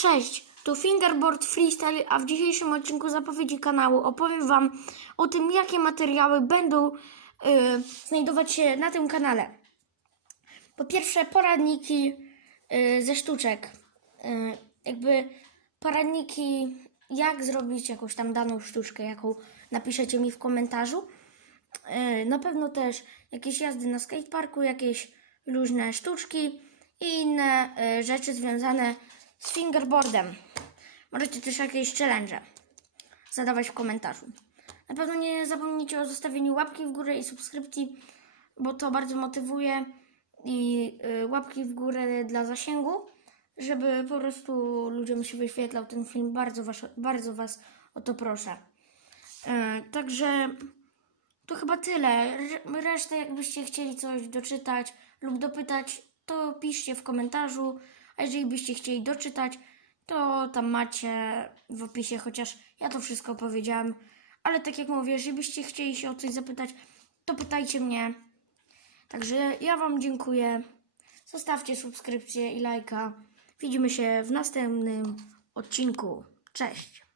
Cześć, tu Fingerboard Freestyle, a w dzisiejszym odcinku zapowiedzi kanału opowiem Wam o tym, jakie materiały będą y, znajdować się na tym kanale. Po pierwsze, poradniki y, ze sztuczek. Y, jakby poradniki, jak zrobić jakąś tam daną sztuczkę, jaką napiszecie mi w komentarzu. Y, na pewno też jakieś jazdy na skateparku, jakieś luźne sztuczki i inne y, rzeczy związane fingerboardem. Możecie też jakieś challenge zadawać w komentarzu. Na pewno nie zapomnijcie o zostawieniu łapki w górę i subskrypcji, bo to bardzo motywuje i y, łapki w górę dla zasięgu, żeby po prostu ludziom się wyświetlał ten film. Bardzo was, bardzo was o to proszę. Y, także to chyba tyle. Re- Resztę, jakbyście chcieli coś doczytać lub dopytać, to piszcie w komentarzu. A jeżeli byście chcieli doczytać, to tam macie w opisie, chociaż ja to wszystko powiedziałam. Ale tak jak mówię, jeżeli byście chcieli się o coś zapytać, to pytajcie mnie. Także ja Wam dziękuję. Zostawcie subskrypcję i lajka. Widzimy się w następnym odcinku. Cześć!